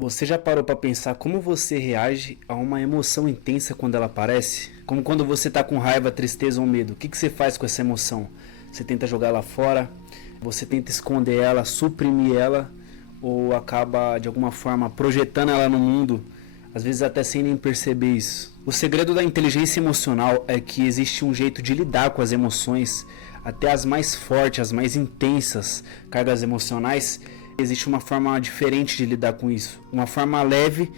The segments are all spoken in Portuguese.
Você já parou para pensar como você reage a uma emoção intensa quando ela aparece? Como quando você está com raiva, tristeza ou medo. O que você faz com essa emoção? Você tenta jogar ela fora? Você tenta esconder ela, suprimir ela? Ou acaba de alguma forma projetando ela no mundo? Às vezes até sem nem perceber isso. O segredo da inteligência emocional é que existe um jeito de lidar com as emoções, até as mais fortes, as mais intensas cargas emocionais. Existe uma forma diferente de lidar com isso, uma forma leve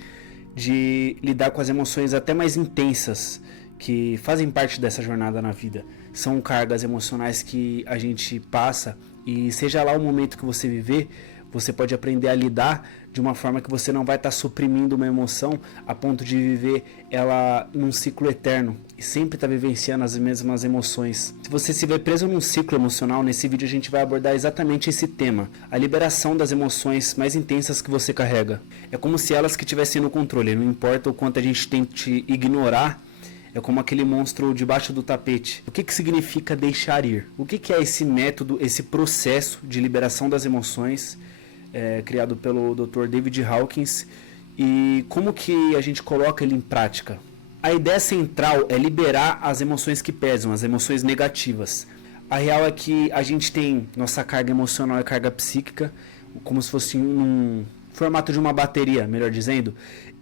de lidar com as emoções até mais intensas que fazem parte dessa jornada na vida. São cargas emocionais que a gente passa e seja lá o momento que você viver, você pode aprender a lidar de uma forma que você não vai estar suprimindo uma emoção a ponto de viver ela num ciclo eterno e sempre estar vivenciando as mesmas emoções. Se você se vê preso num ciclo emocional, nesse vídeo a gente vai abordar exatamente esse tema, a liberação das emoções mais intensas que você carrega. É como se elas que tivessem no controle, não importa o quanto a gente tente ignorar. É como aquele monstro debaixo do tapete. O que significa deixar ir? O que é esse método, esse processo de liberação das emoções criado pelo Dr. David Hawkins e como que a gente coloca ele em prática? A ideia central é liberar as emoções que pesam, as emoções negativas. A real é que a gente tem nossa carga emocional e carga psíquica como se fosse um formato de uma bateria, melhor dizendo,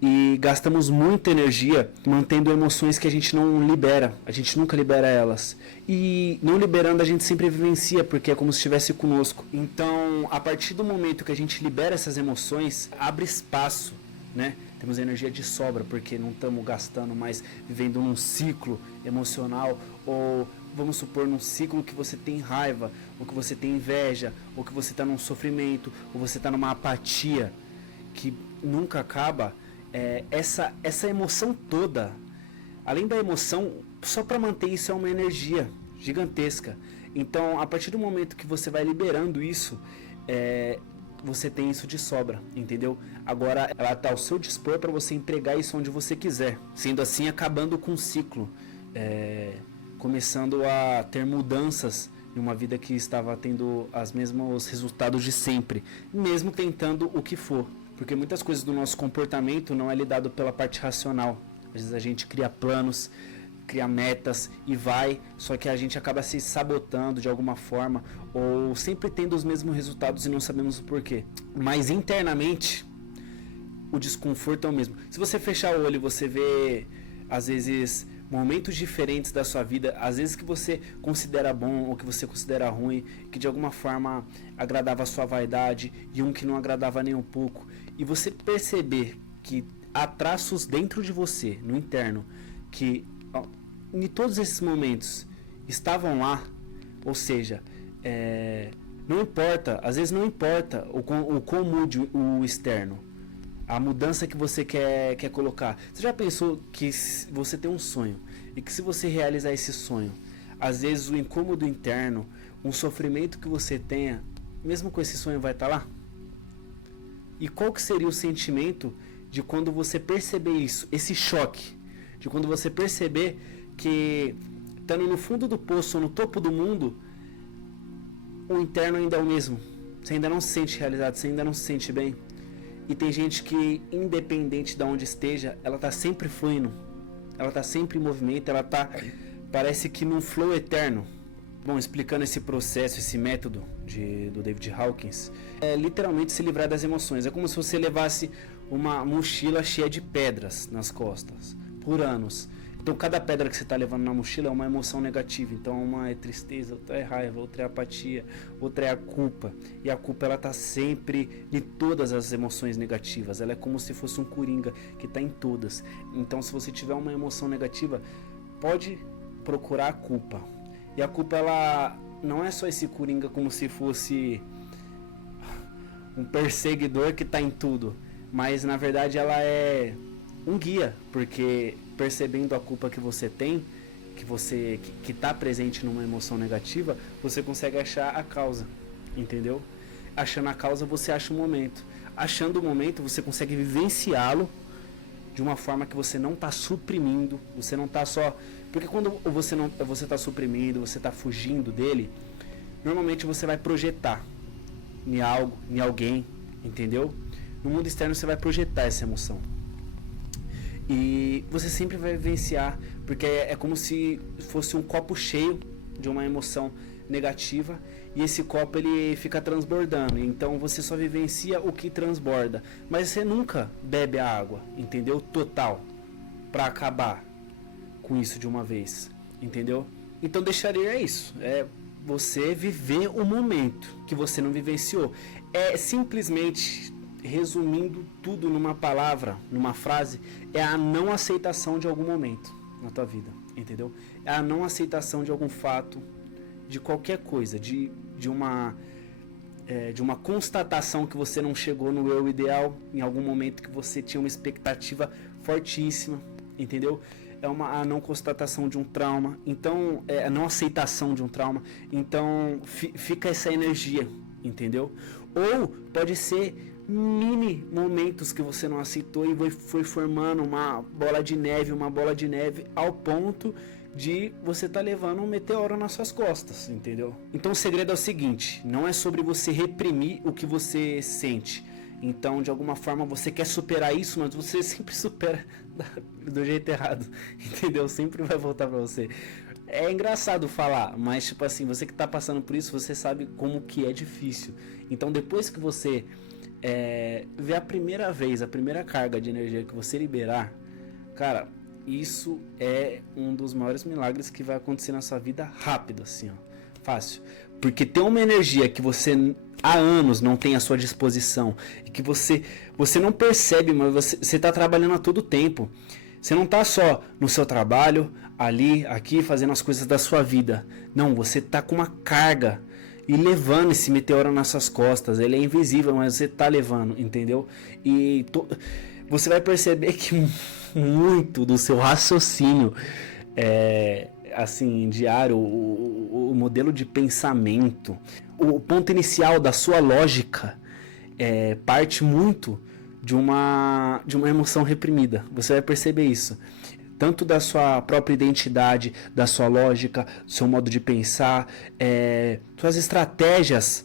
e gastamos muita energia mantendo emoções que a gente não libera, a gente nunca libera elas. E não liberando a gente sempre vivencia, porque é como se estivesse conosco. Então, a partir do momento que a gente libera essas emoções, abre espaço, né? Temos energia de sobra, porque não estamos gastando mais vivendo num ciclo emocional, ou vamos supor num ciclo que você tem raiva, ou que você tem inveja, ou que você está num sofrimento, ou você está numa apatia que nunca acaba. Essa emoção toda, além da emoção, só para manter isso é uma energia gigantesca. Então, a partir do momento que você vai liberando isso, você tem isso de sobra, entendeu? Agora ela está ao seu dispor para você empregar isso onde você quiser. Sendo assim, acabando com o ciclo, começando a ter mudanças em uma vida que estava tendo os mesmos resultados de sempre, mesmo tentando o que for. Porque muitas coisas do nosso comportamento não é lidado pela parte racional. Às vezes a gente cria planos, cria metas e vai, só que a gente acaba se sabotando de alguma forma ou sempre tendo os mesmos resultados e não sabemos o porquê. Mas internamente o desconforto é o mesmo. Se você fechar o olho e você vê às vezes momentos diferentes da sua vida, às vezes que você considera bom ou que você considera ruim, que de alguma forma agradava a sua vaidade e um que não agradava nem um pouco, e você perceber que há traços dentro de você, no interno, que em todos esses momentos estavam lá, ou seja, não importa, às vezes não importa o quão mude o externo, a mudança que você quer colocar. Você já pensou que você tem um sonho e que se você realizar esse sonho, às vezes o incômodo interno, um sofrimento que você tenha, mesmo com esse sonho vai estar lá? E qual que seria o sentimento de quando você perceber isso, esse choque, de quando você perceber que estando no fundo do poço, no topo do mundo, o interno ainda é o mesmo, você ainda não se sente realizado, você ainda não se sente bem. E tem gente que, independente de onde esteja, ela está sempre fluindo, ela está sempre em movimento, ela está, parece que num flow eterno. Bom, explicando esse processo, esse método do David Hawkins, é literalmente se livrar das emoções. É como se você levasse uma mochila cheia de pedras nas costas, por anos. Então cada pedra que você está levando na mochila é uma emoção negativa. Então uma é tristeza, outra é raiva, outra é apatia, outra é a culpa. E a culpa ela está sempre em todas as emoções negativas. Ela é como se fosse um coringa que está em todas. Então se você tiver uma emoção negativa, pode procurar a culpa. E a culpa ela não é só esse coringa como se fosse um perseguidor que está em tudo. Mas na verdade ela é um guia, porque percebendo a culpa que você tem, que está presente numa emoção negativa, você consegue achar a causa, entendeu? Achando a causa você acha o momento, achando o momento você consegue vivenciá-lo de uma forma que você não está suprimindo, você não está só, porque quando você está suprimindo, você está fugindo dele, normalmente você vai projetar em algo, em alguém, entendeu? No mundo externo você vai projetar essa emoção. E você sempre vai vivenciar, porque é como se fosse um copo cheio de uma emoção negativa e esse copo ele fica transbordando. Então você só vivencia o que transborda, mas você nunca bebe a água, entendeu? Total, para acabar com isso de uma vez, entendeu? Então deixaria isso, é você viver o momento que você não vivenciou. É simplesmente, resumindo tudo numa palavra, numa frase, é a não aceitação de algum momento na tua vida, entendeu? É a não aceitação de algum fato, de qualquer coisa, de uma constatação que você não chegou no eu ideal em algum momento, que você tinha uma expectativa fortíssima, entendeu? É a não constatação de um trauma, então é a não aceitação de um trauma, então fica essa energia, entendeu? Ou pode ser mini momentos que você não aceitou e foi formando uma bola de neve ao ponto de você estar levando um meteoro nas suas costas, entendeu? Então o segredo é o seguinte, não é sobre você reprimir o que você sente. Então, de alguma forma, você quer superar isso, mas você sempre supera do jeito errado, entendeu? Sempre vai voltar pra você. É engraçado falar, mas tipo assim, você que tá passando por isso, você sabe como que é difícil. Então, depois que você vê a primeira carga de energia que você liberar, cara, isso é um dos maiores milagres que vai acontecer na sua vida rápido, assim, ó. Fácil. Porque tem uma energia que você há anos não tem à sua disposição e que você não percebe, mas você está trabalhando a todo tempo. Você não está só no seu trabalho, ali, aqui, fazendo as coisas da sua vida. Não, você está com uma carga e levando esse meteoro nas suas costas. Ele é invisível, mas você está levando, entendeu? E você vai perceber que muito do seu raciocínio assim, diário, o modelo de pensamento, o ponto inicial da sua lógica parte muito de uma emoção reprimida. Você vai perceber isso. Tanto da sua própria identidade, da sua lógica, do seu modo de pensar, suas estratégias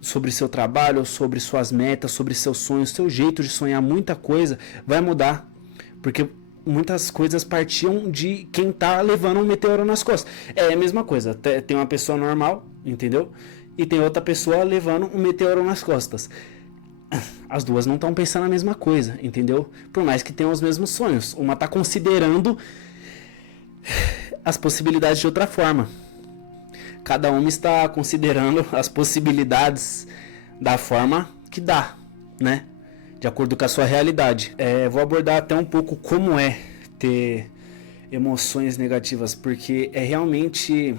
sobre seu trabalho, sobre suas metas, sobre seus sonhos, seu jeito de sonhar, muita coisa vai mudar. Porque muitas coisas partiam de quem tá levando um meteoro nas costas. É a mesma coisa, tem uma pessoa normal, entendeu? E tem outra pessoa levando um meteoro nas costas. As duas não estão pensando a mesma coisa, entendeu? Por mais que tenham os mesmos sonhos. Uma tá considerando as possibilidades de outra forma. Cada uma está considerando as possibilidades da forma que dá, né? De acordo com a sua realidade. Vou abordar até um pouco como é ter emoções negativas, porque é realmente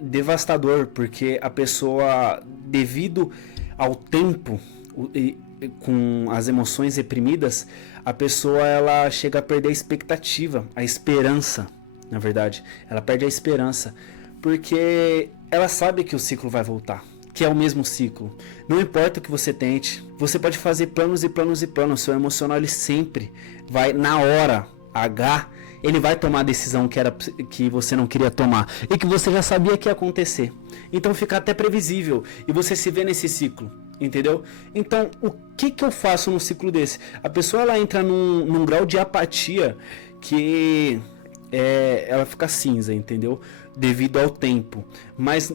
devastador, porque a pessoa, devido ao tempo com as emoções reprimidas, a pessoa ela chega a perder a expectativa, a esperança, na verdade. Ela perde a esperança, porque ela sabe que o ciclo vai voltar, que é o mesmo ciclo. Não importa o que você tente, você pode fazer planos e planos e planos, seu emocional ele sempre vai, na hora H, ele vai tomar a decisão que você não queria tomar e que você já sabia que ia acontecer. Então fica até previsível e você se vê nesse ciclo, entendeu? Então o que eu faço num ciclo desse? A pessoa ela entra num grau de apatia que ela fica cinza, entendeu? Devido ao tempo. Mas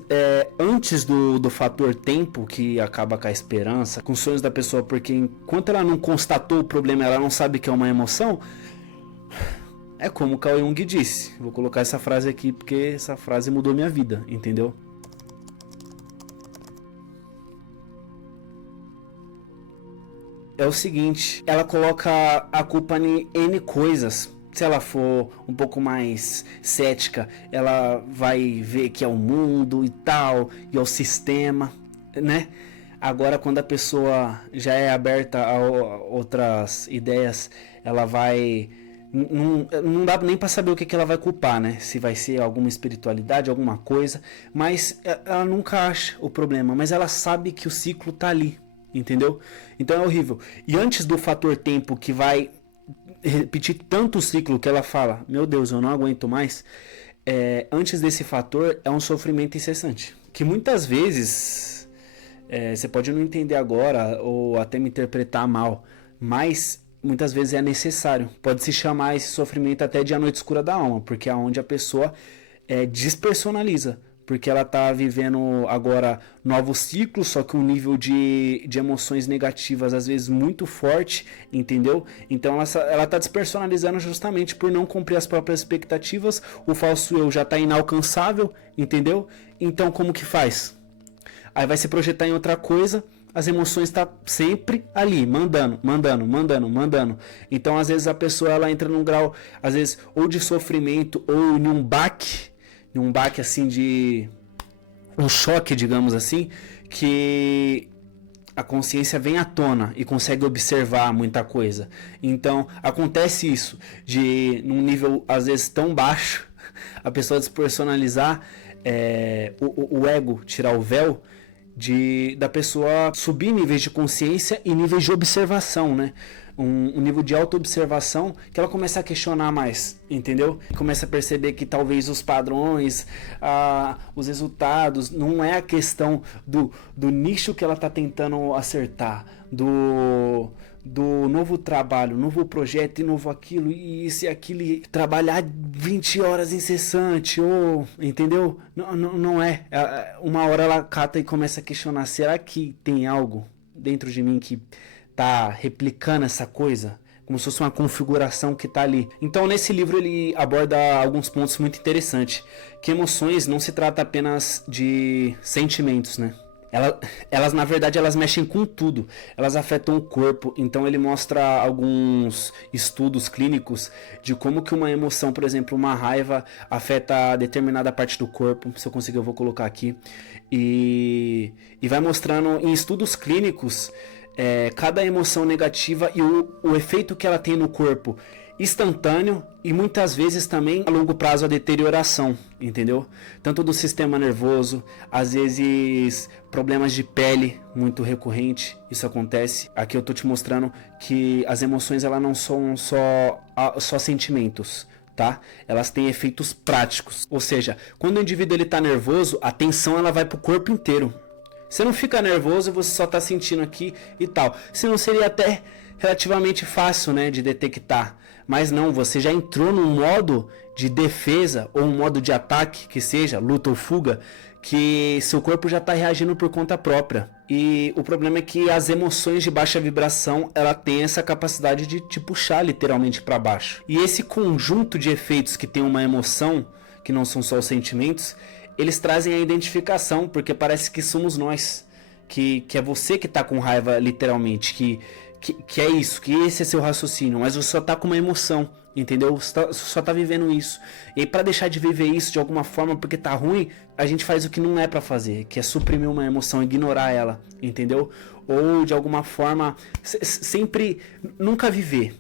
antes do fator tempo, que acaba com a esperança, com os sonhos da pessoa, porque enquanto ela não constatou o problema, ela não sabe que é uma emoção, é como o Carl Jung disse. Vou colocar essa frase aqui porque essa frase mudou minha vida, entendeu? É o seguinte, ela coloca a culpa em N coisas. Se ela for um pouco mais cética, ela vai ver que é o mundo e tal, e é o sistema, né? Agora, quando a pessoa já é aberta a outras ideias, ela vai... Não dá nem para saber o que ela vai culpar, né? Se vai ser alguma espiritualidade, alguma coisa, mas ela nunca acha o problema, mas ela sabe que o ciclo tá ali, entendeu? Então é horrível. E antes do fator tempo, que vai repetir tanto o ciclo que ela fala, meu Deus, eu não aguento mais, antes desse fator é um sofrimento incessante, que muitas vezes Você pode não entender agora ou até me interpretar mal, mas muitas vezes é necessário. Pode se chamar esse sofrimento até de a noite escura da alma, porque é onde a pessoa despersonaliza. Porque ela está vivendo agora novos ciclos, só que um nível de emoções negativas às vezes muito forte, entendeu? Então ela está despersonalizando justamente por não cumprir as próprias expectativas, o falso eu já está inalcançável, entendeu? Então como que faz? Aí vai se projetar em outra coisa, as emoções estão sempre ali, mandando. Então às vezes a pessoa ela entra num grau, às vezes, ou de sofrimento, ou em um baque assim de um choque, digamos assim, que a consciência vem à tona e consegue observar muita coisa. Então acontece isso de num nível às vezes tão baixo, a pessoa despersonalizar, o ego, tirar o véu da pessoa subir níveis de consciência e níveis de observação, né? Um nível de autoobservação que ela começa a questionar mais, entendeu? Começa a perceber que talvez os padrões, os resultados, não é a questão do nicho que ela está tentando acertar, do novo trabalho, novo projeto e novo aquilo, e isso e aquilo, e trabalhar 20 horas incessante, ou, entendeu? Não é. Uma hora ela cata e começa a questionar, será que tem algo dentro de mim que tá replicando essa coisa? Como se fosse uma configuração que tá ali. Então nesse livro ele aborda alguns pontos muito interessantes, que emoções não se trata apenas de sentimentos, né? Elas na verdade elas mexem com tudo, elas afetam o corpo. Então ele mostra alguns estudos clínicos de como que uma emoção, por exemplo, uma raiva, afeta determinada parte do corpo. Se eu conseguir eu vou colocar aqui. E vai mostrando em estudos clínicos cada emoção negativa e o efeito que ela tem no corpo instantâneo e muitas vezes também a longo prazo a deterioração, entendeu? Tanto do sistema nervoso, às vezes problemas de pele muito recorrente, isso acontece. Aqui eu tô te mostrando que as emoções elas não são só sentimentos, tá? Elas têm efeitos práticos, ou seja, quando o indivíduo ele tá nervoso, a tensão ela vai pro corpo inteiro. Você não fica nervoso, você só tá sentindo aqui e tal. Senão seria até relativamente fácil, né, de detectar. Mas não, você já entrou num modo de defesa ou um modo de ataque, que seja luta ou fuga, que seu corpo já está reagindo por conta própria. E o problema é que as emoções de baixa vibração, ela tem essa capacidade de te puxar literalmente para baixo. E esse conjunto de efeitos que tem uma emoção, que não são só os sentimentos, eles trazem a identificação, porque parece que somos nós, que é você que está com raiva literalmente, que é isso, que esse é seu raciocínio, mas você só tá com uma emoção, entendeu? Você só tá vivendo isso. E aí, pra deixar de viver isso de alguma forma porque tá ruim, a gente faz o que não é pra fazer, que é suprimir uma emoção, ignorar ela, entendeu? Ou de alguma forma sempre nunca viver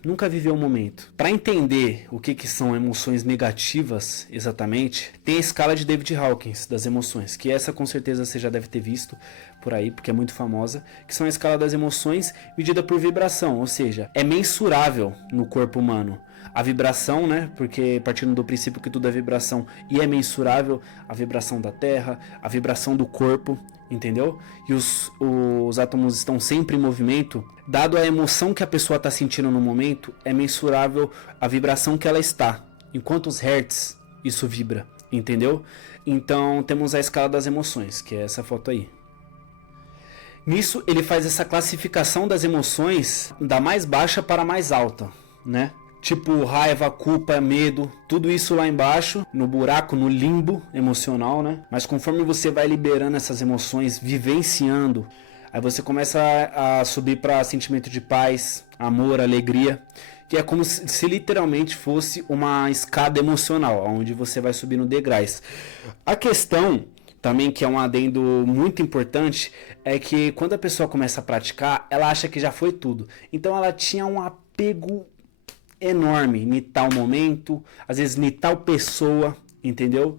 o momento. Para entender o que são emoções negativas exatamente, tem a escala de David Hawkins das emoções, que essa com certeza você já deve ter visto por aí, porque é muito famosa, que são a escala das emoções medida por vibração, ou seja, é mensurável no corpo humano. A vibração, né? Porque partindo do princípio que tudo é vibração e é mensurável, a vibração da Terra, a vibração do corpo, entendeu? E os átomos estão sempre em movimento. Dado a emoção que a pessoa está sentindo no momento, é mensurável a vibração que ela está. Em quantos hertz isso vibra, entendeu? Então temos a escala das emoções, que é essa foto aí. Nisso ele faz essa classificação das emoções da mais baixa para a mais alta, né? Tipo raiva, culpa, medo, tudo isso lá embaixo, no buraco, no limbo emocional, né? Mas conforme você vai liberando essas emoções, vivenciando, aí você começa a subir para sentimento de paz, amor, alegria, que é como se literalmente fosse uma escada emocional, onde você vai subindo degraus. A questão também, que é um adendo muito importante, é que quando a pessoa começa a praticar, ela acha que já foi tudo. Então ela tinha um apego enorme em tal momento, às vezes em tal pessoa, entendeu?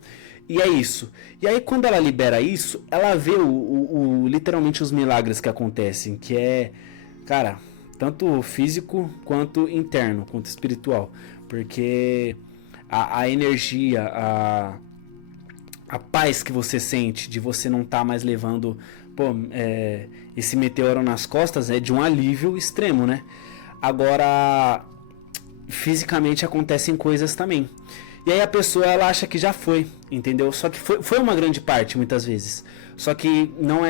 E é isso. E aí quando ela libera isso, ela vê literalmente os milagres que acontecem, que é, cara, tanto físico quanto interno, quanto espiritual. Porque a energia, a paz que você sente de você não estar mais levando pô, esse meteoro nas costas é de um alívio extremo, né? Agora, fisicamente acontecem coisas também. E aí a pessoa, ela acha que já foi, entendeu? Só que foi uma grande parte, muitas vezes. Só que não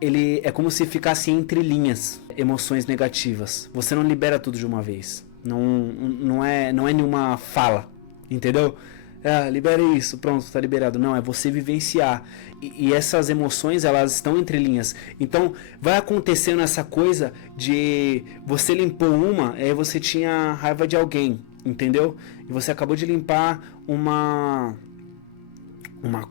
ele é como se ficasse entre linhas, emoções negativas. Você não libera tudo de uma vez. Não é nenhuma fala, entendeu? Libere isso, pronto, tá liberado. Não, é você vivenciar. E essas emoções, elas estão entre linhas. Então, vai acontecendo essa coisa de você limpou aí você tinha raiva de alguém, entendeu? E você acabou de limpar uma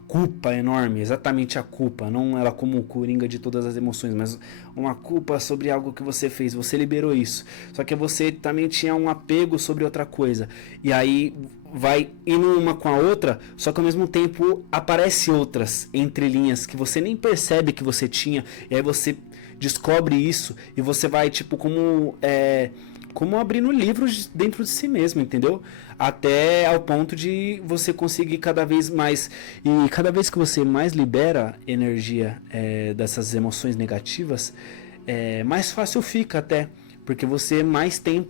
culpa enorme, exatamente a culpa, não ela como o coringa de todas as emoções, mas uma culpa sobre algo que você fez, você liberou isso, só que você também tinha um apego sobre outra coisa, e aí vai indo uma com a outra, só que ao mesmo tempo aparece outras entrelinhas que você nem percebe que você tinha, e aí você descobre isso, e você vai tipo como abrindo livros dentro de si mesmo, entendeu? Até ao ponto de você conseguir cada vez mais. E cada vez que você mais libera energia dessas emoções negativas, mais fácil fica até. Porque você mais tem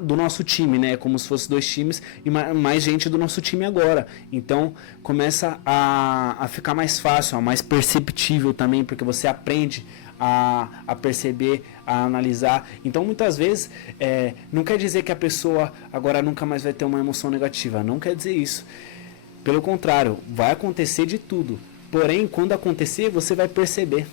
do nosso time, né? Como se fosse 2 times e mais gente do nosso time agora. Então começa a ficar mais fácil, mais perceptível também, porque você aprende a perceber, a analisar. Então muitas vezes não quer dizer que a pessoa agora nunca mais vai ter uma emoção negativa, não quer dizer isso, pelo contrário, vai acontecer de tudo, porém quando acontecer você vai perceber,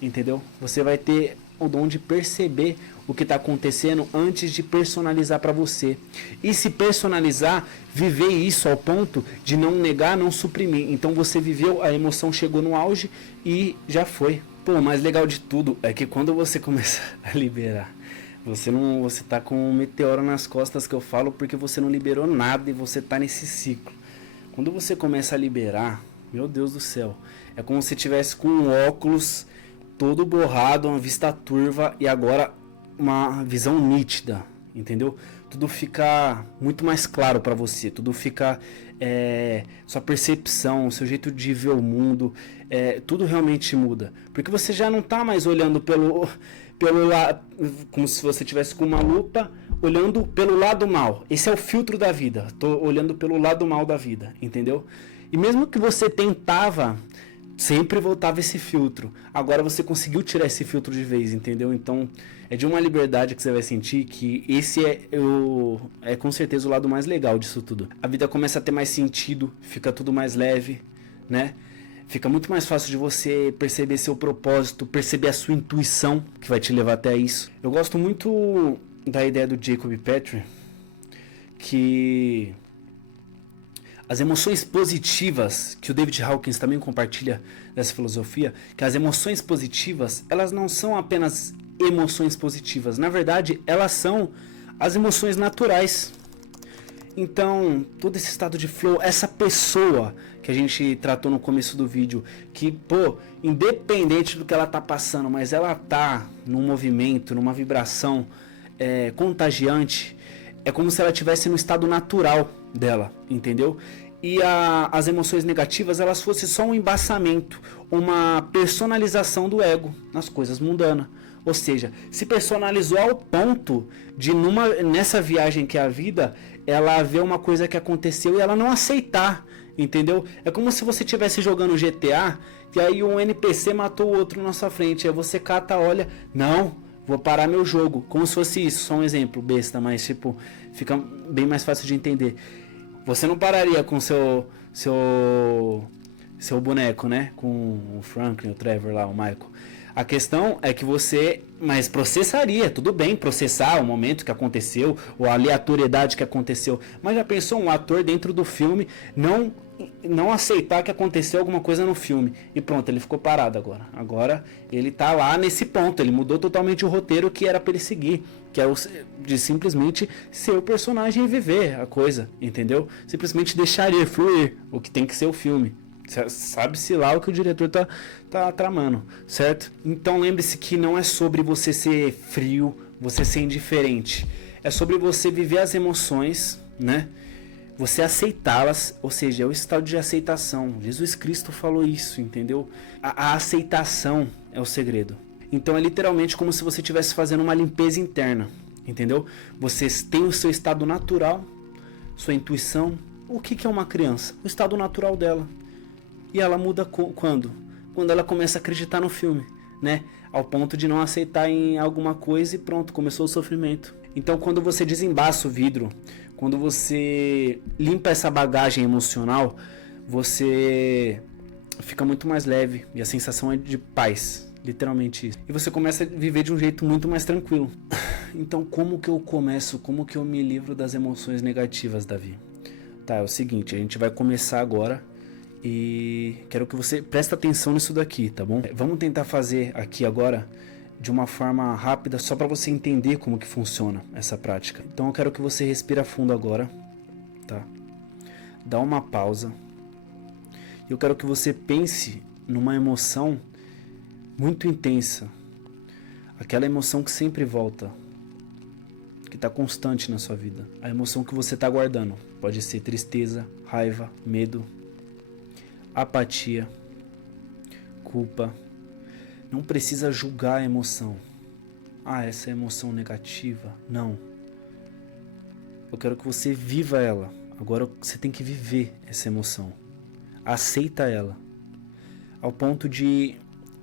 entendeu? Você vai ter o dom de perceber o que está acontecendo antes de personalizar para você, e se personalizar, viver isso ao ponto de não negar, não suprimir. Então você viveu, a emoção chegou no auge e já foi. Pô, o mais legal de tudo é que quando você começa a liberar, você tá com um meteoro nas costas, que eu falo, porque você não liberou nada e você tá nesse ciclo. Quando você começa a liberar, meu Deus do céu, é como se tivesse com um óculos todo borrado, uma vista turva e agora uma visão nítida, entendeu? Tudo fica muito mais claro para você, tudo fica sua percepção, seu jeito de ver o mundo, tudo realmente muda, porque você já não está mais olhando pelo lado, como se você tivesse com uma lupa olhando pelo lado mal. Esse é o filtro da vida, tô olhando pelo lado mal da vida, entendeu? E mesmo que você tentava, sempre voltava esse filtro. Agora você conseguiu tirar esse filtro de vez, entendeu? Então é de uma liberdade que você vai sentir, que esse é com certeza o lado mais legal disso tudo. A vida começa a ter mais sentido, fica tudo mais leve, né? Fica muito mais fácil de você perceber seu propósito, perceber a sua intuição, que vai te levar até isso. Eu gosto muito da ideia do Jacob Petrie, que as emoções positivas, que o David Hawkins também compartilha dessa filosofia, que as emoções positivas, elas não são apenas emoções positivas, na verdade, elas são as emoções naturais. Então, todo esse estado de flow, essa pessoa que a gente tratou no começo do vídeo, que, pô, independente do que ela tá passando, mas ela tá num movimento, numa vibração contagiante, é como se ela estivesse no estado natural dela, entendeu? E as emoções negativas, elas fossem só um embaçamento, uma personalização do ego nas coisas mundanas. Ou seja, se personalizou ao ponto de nessa viagem que é a vida, ela ver uma coisa que aconteceu e ela não aceitar, entendeu? É como se você estivesse jogando GTA e aí um NPC matou o outro na sua frente, aí você cata, olha, não, vou parar meu jogo, como se fosse isso, só um exemplo besta, mas tipo, fica bem mais fácil de entender. Você não pararia com seu boneco, né? Com o Franklin, o Trevor lá, o Michael. A questão é que você, mas processaria, tudo bem processar o momento que aconteceu, ou a aleatoriedade que aconteceu, mas já pensou um ator dentro do filme não aceitar que aconteceu alguma coisa no filme, e pronto, ele ficou parado agora ele tá lá nesse ponto, ele mudou totalmente o roteiro que era para ele seguir, que é de simplesmente ser o personagem e viver a coisa, entendeu? Simplesmente deixar ele fluir, o que tem que ser o filme. Sabe-se lá o que o diretor tá tramando, certo? Então lembre-se que não é sobre você ser frio, você ser indiferente. É sobre você viver as emoções, né? você aceitá-las, ou seja, é o estado de aceitação. Jesus Cristo falou isso, entendeu? A aceitação é o segredo. Então é literalmente como se você estivesse fazendo uma limpeza interna, entendeu? Você tem o seu estado natural, sua intuição. O que é uma criança? O estado natural dela. E ela muda quando? Quando ela começa a acreditar no filme, né? Ao ponto de não aceitar em alguma coisa e pronto, começou o sofrimento. Então quando você desembaça o vidro, quando você limpa essa bagagem emocional, você fica muito mais leve e a sensação é de paz, literalmente isso. E você começa a viver de um jeito muito mais tranquilo. Então como que eu começo, como que eu me livro das emoções negativas, Davi? Tá, é o seguinte, a gente vai começar agora e quero que você preste atenção nisso daqui, tá bom? Vamos tentar fazer aqui agora de uma forma rápida, só para você entender como que funciona essa prática. Então eu quero que você respira fundo agora, tá? Dá uma pausa. Eu quero que você pense numa emoção muito intensa. Aquela emoção que sempre volta, que está constante na sua vida. A emoção que você está guardando. Pode ser tristeza, raiva, medo, apatia, culpa. Não precisa julgar a emoção. Ah, essa é emoção negativa. Não. Eu quero que você viva ela. Agora você tem que viver essa emoção. Aceita ela. Ao ponto de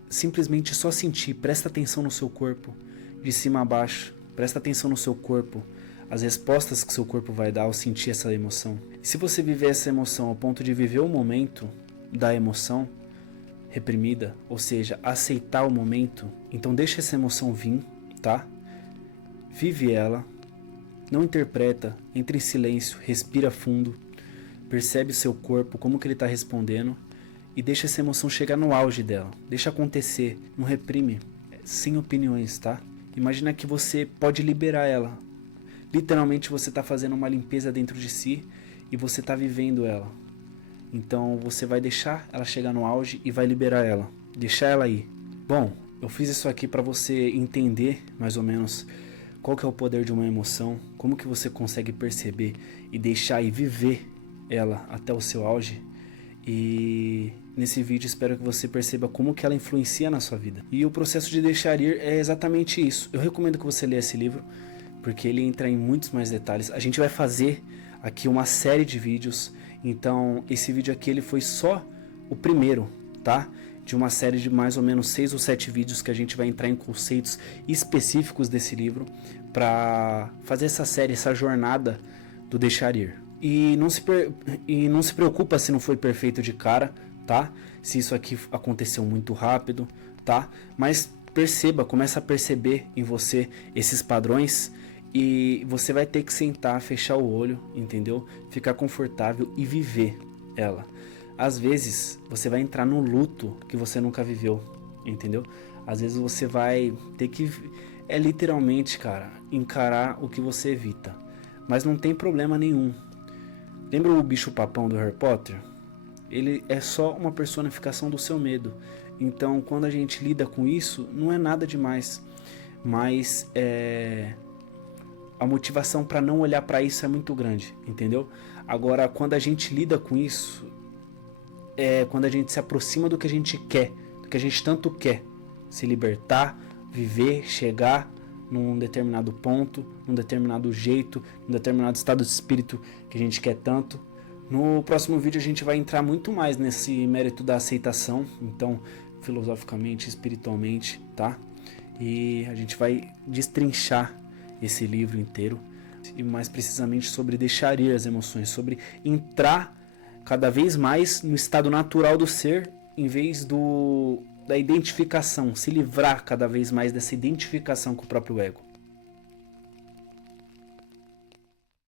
simplesmente só sentir. Presta atenção no seu corpo. De cima a baixo. Presta atenção no seu corpo. As respostas que seu corpo vai dar ao sentir essa emoção. E se você viver essa emoção ao ponto de viver o momento da emoção reprimida, ou seja, aceitar o momento, então deixa essa emoção vir, tá? Vive ela, não interpreta, entra em silêncio, respira fundo, percebe o seu corpo, como que ele está respondendo e deixa essa emoção chegar no auge dela, deixa acontecer, não reprime, sem opiniões, tá? Imagina que você pode liberar ela, literalmente você está fazendo uma limpeza dentro de si e você está vivendo ela. Então você vai deixar ela chegar no auge e vai liberar ela. Deixar ela ir. Bom, eu fiz isso aqui para você entender mais ou menos qual que é o poder de uma emoção, como que você consegue perceber e deixar e viver ela até o seu auge. E nesse vídeo espero que você perceba como que ela influencia na sua vida. E o processo de deixar ir é exatamente isso. Eu recomendo que você leia esse livro, porque ele entra em muitos mais detalhes. A gente vai fazer aqui uma série de vídeos. Então esse vídeo aqui ele foi só o primeiro, tá? De uma série de mais ou menos 6 ou 7 vídeos que a gente vai entrar em conceitos específicos desse livro para fazer essa série, essa jornada do deixar ir. E não se preocupa se não foi perfeito de cara, tá? Se isso aqui aconteceu muito rápido, tá? Mas perceba, começa a perceber em você esses padrões. E você vai ter que sentar, fechar o olho, entendeu? Ficar confortável e viver ela. Às vezes, você vai entrar num luto que você nunca viveu, entendeu? Às vezes você vai ter que, literalmente, cara, encarar o que você evita. Mas não tem problema nenhum. Lembra o bicho papão do Harry Potter? Ele é só uma personificação do seu medo. Então, quando a gente lida com isso, não é nada demais. Mas, a motivação para não olhar para isso é muito grande, entendeu? Agora, quando a gente lida com isso, quando a gente se aproxima do que a gente quer, do que a gente tanto quer, se libertar, viver, chegar num determinado ponto, num determinado jeito, num determinado estado de espírito que a gente quer tanto. No próximo vídeo a gente vai entrar muito mais nesse mérito da aceitação, então, filosoficamente, espiritualmente, tá? E a gente vai destrinchar esse livro inteiro e mais precisamente sobre deixar ir as emoções, sobre entrar cada vez mais no estado natural do ser em vez da identificação, se livrar cada vez mais dessa identificação com o próprio ego.